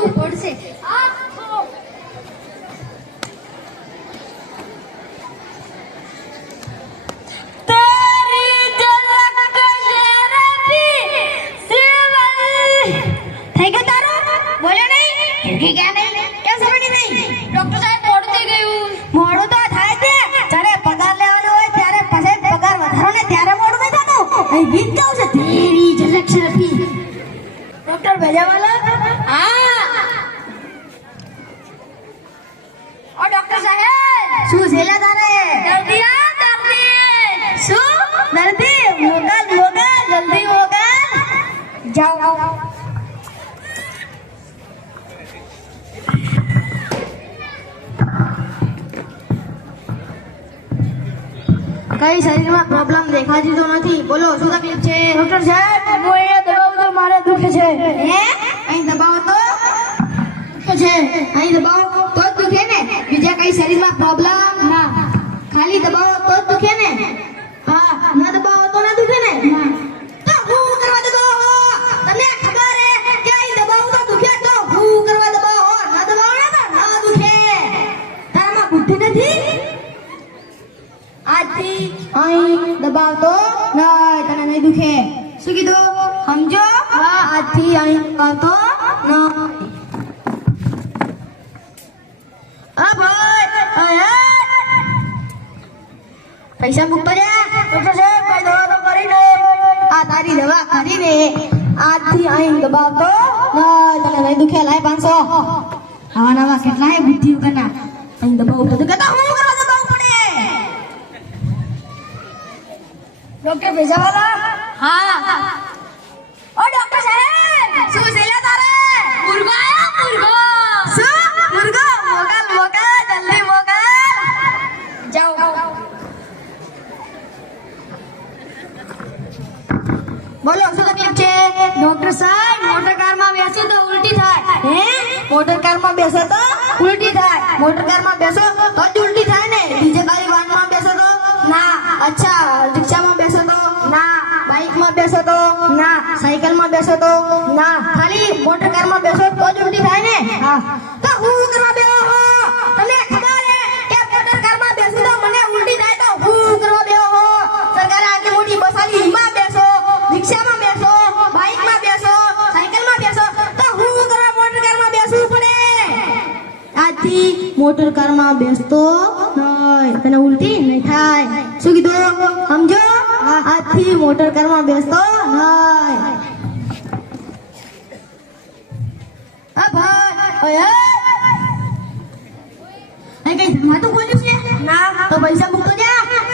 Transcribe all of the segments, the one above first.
કરવું પડશે આ ¡Vaya, જાઓ કઈ શરીરમાં પ્રોબ્લેમ દેખાતી તો નથી. બોલો, શું તકલીફ છે? ડોક્ટર સાહેબ હું અહીંયા દબાવું તો મારે દુખે છે. હે? અહીં દબાવો તો દુખે છે. અહીં દબાવો તો જ દુખે ને? બીજા કઈ શરીરમાં પ્રોબ્લેમ ના. ખાલી દબાવો તો જ દુખે ને? તારામાં નથી. આજથી અહીં દબાવતો નહીં, તને નહીં દુખે. શું કીધું? સમજો? આજથી અહીં દબાવતો આ. પૈસા મૂકતો જા. સાહેબ કઈ દવા કરી દે. આ તારી આજથી અહીં દબાવતો નહીં, તને નહીં દુખે. લાય પાંચસો. આવા નવા કેટલાય બુદ્ધિ વગરના અહીં દબાવું તો દુખે તો હું કરવા દબાવવું પડે ડોક્ટર ભેજાવાલા હા ઓ ડોક્ટર સાહેબ શું છેલ્લા તારે મુર્ગો આયો મુર્ગો શું મુર્ગો મોગલ મોગલ જલ્દી બોલો શું તકલીફ છે ડોક્ટર સાહેબ મોટર કારમાં બેસો તો ઉલટી થાય હે મોટર કારમાં બેસો તો ઉલટી થાય મોટર કારમાં બેસો તો જ ઉલટી થાય ને બીજે કઈ વાહનમાં બેસો તો? ના. અચ્છા રિક્ષામાં બેસો તો? ના. બાઇકમાં બેસો તો? ના. સાયકલમાં બેસો તો? ના. ખાલી મોટર કારમાં બેસો તો જ ઉલટી થાય ને? હું. બેસતો નહીં તને ઉલટી નહીં થાય. શું કીધું? સમજો? આજથી મોટર કારમાં બેસતો નહીં તો પૈસા મૂકતો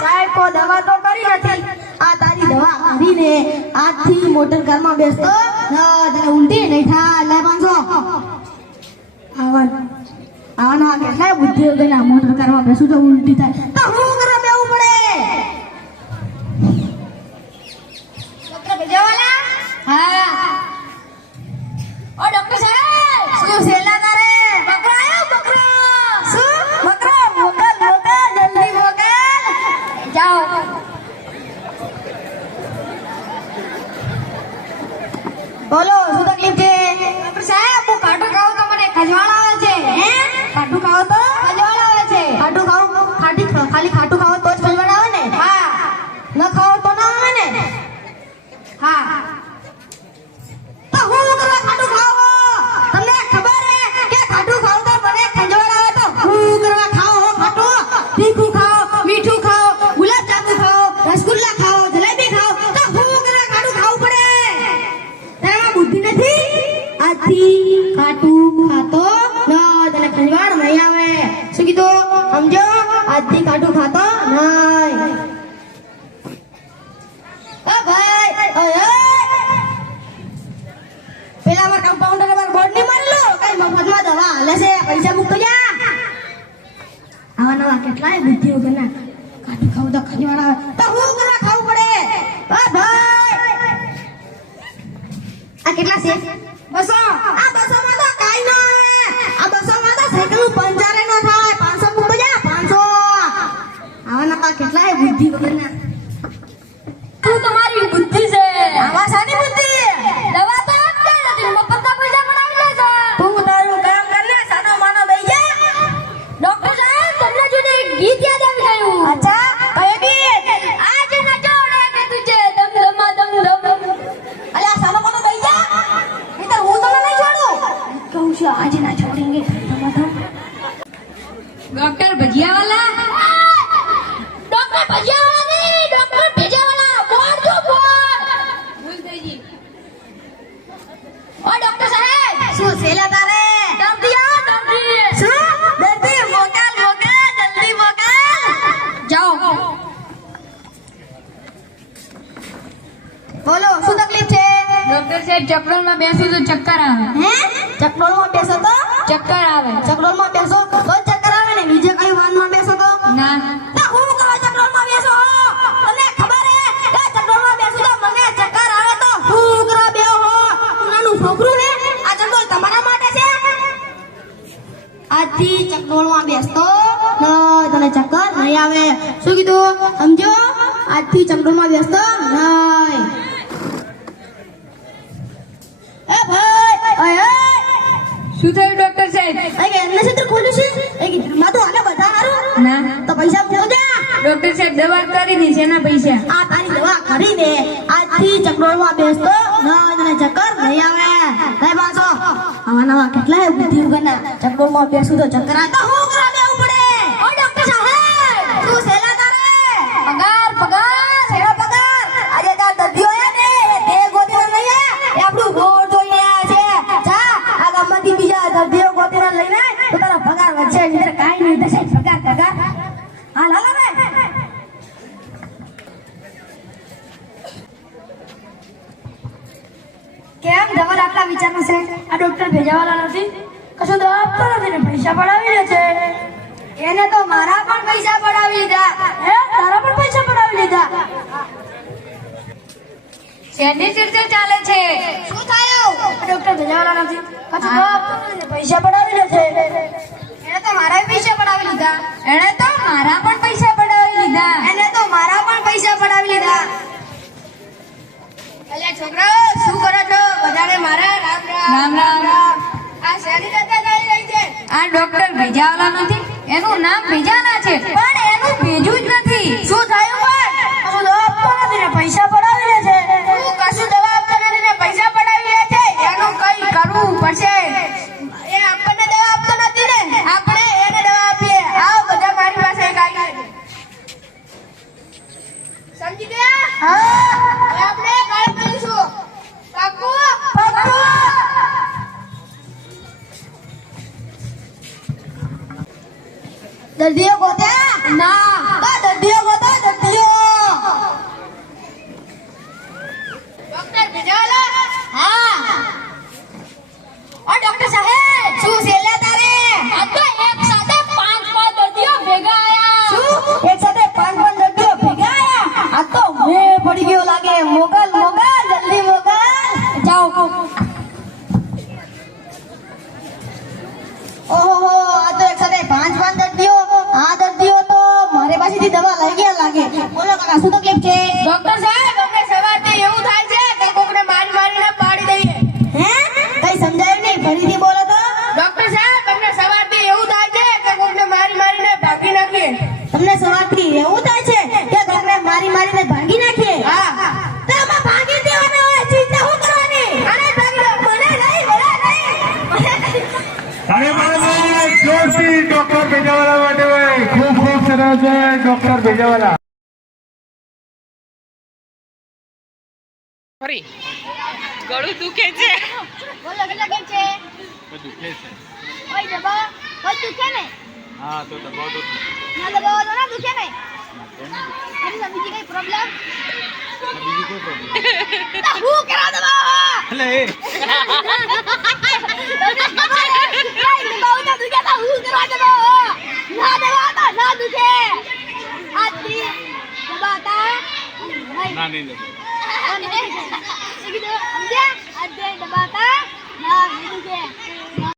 સાહેબ કો દવા તો કરી નથી. આ તારી દવા કરીને આજથી મોટર કારમાં બેસતો તને ઉલટી નહીં થાય. લાય પાંચસો. આવા. આવાનો આ કેટલાય બુદ્ધિ વગરના મોટર કરવા? બેસું તો ઉલટી થાય. તો હું કરવા બેવું પડે? હા. ઓ ડોક્ટર સાહેબ! શું છેલ્લા કેટલાય બુદ્ધિ શું તકલીફ છે ડોક્ટર સાહેબ ચક્કરમાં બેસું તો ચક્કર આવે. હે? ચકડોળમાં બેસો તો? ચક્કર આવે. ચકડોળમાં બેસો તો ચક્કર આવે ને બીજે કઈ વાનમાં બેસો તો? ના. ના હું કરો ચકડોળમાં બેસો? તમને ખબર હે. કે ચકડોળમાં બેસું તો મને ચક્કર આવે તો હું કરો બેહો. નાનું છોકરું ને? આ ચકડોળ તમારા માટે છે? આજથી ચકડોળમાં બેસતો નહીં તને ચક્કર નહીં આવે. શું કીધું? સમજો? આજથી ચકડોળમાં બેસતો નહીં દવા કરી દી એના પૈસા? આ તારી દવા કરી દે. આજથી ચકડોળમાં બેસતો ના ચક્કર નહીં આવે. નહીં પાછો આવા નવા કેટલા બુદ્ધિ વગરના ચકડોળમાં બેસું તો ચક્કર આવે હું. કેમ? ધવલ આટલા વિચારમાં છે? આ ડોક્ટર ભેજાવાલા નથી? કશું દવા આપતો નથી ને? પૈસા પડાવી લે છે. એને તો મારા પણ પૈસા પડાવી લીધા. હે? તારા પણ પૈસા પડાવી લીધા. શેરની ચર્ચા ચાલે છે? શું થયું ડોક્ટર ભેજાવાલા નથી. કશું દવા આપતો નથી પૈસા પડાવી ભેજાવાલા નથી. એનું નામ ભેજાલા છે. પણ એનું ભેજું જ નથી. શું થયું કશું દવા આપતો નથી પૈસા પડાવી લે છે. એનું કઈ કરવું પડશે? એ આપણને દવા આપતો નથી ને. આપણે એને દવા આપીએ. આવો બધા મારી સમજી ગયા? હા. દર્દીઓ ગોત્યા ના તો દર્દીઓ ગોતો દર્દીઓ ડોક્ટર ભેજાવાલા હા ઓ ડોક્ટર સાહેબ શું સેલા તારે આ તો એક સાથે પાંચ પાંચ દર્દીઓ ભેગા આયા શું એક સાથે પાંચ પાંચ દર્દીઓ ભેગા આયા આ તો મેં પડી ગયો લાગે મોગલ મોગલ જલ્દી મોગલ જાઓ ઓહો આ તો એક સાથે પાંચ પાંચ દર્દીઓ આ દર્દીઓ તો મારે પાસેથી દવા લઈ ગયા લાગે. બોલો કાકા શું તકલીફ છે? ડોક્ટર સાહેબ અમને સવારથી એવું થાય છે કે કોકને મારી મારીને પાડી દઈએ. હે? કઈ સમજાયું નહીં? ફરીથી બોલો તો. ડોક્ટર સાહેબ અમને સવારથી એવું થાય છે કે કોકને મારી મારીને ભાગી નાખીએ. તમને સવારથી એવું થાય છે કે કોકને મારી મારીને ભાગી નાખીએ હા તો આમાં ભાગી દેવાના હોય ચિંતા શું કરવાની અરે ભાગી દો મને નહીં મને નહીં અરે મારા જોશી ડોક્ટર ભેજાવાલા માટે હોય ખૂબ સરસ છે ડોક્ટર ભેજાવાલા ફરી. ગળું દુખે છે. બોલો કેટલા કેમ છે? દુખે છે. ઓય દબા ઓય દુખે ને હા તો દબાવ તો ના દબાવો તો ના દુખે ને એની બીજી કઈ પ્રોબ્લેમ બીજી કોઈ પ્રોબ્લેમ હું કરા દબાવો? એટલે એ તમને ખબર હે? નહીં દબાવો તો દુખે તો હું કરવા દબાવો ના દબાવો તો ના દુખે આજથી દબાતા નહીં ના નહીં દબાતા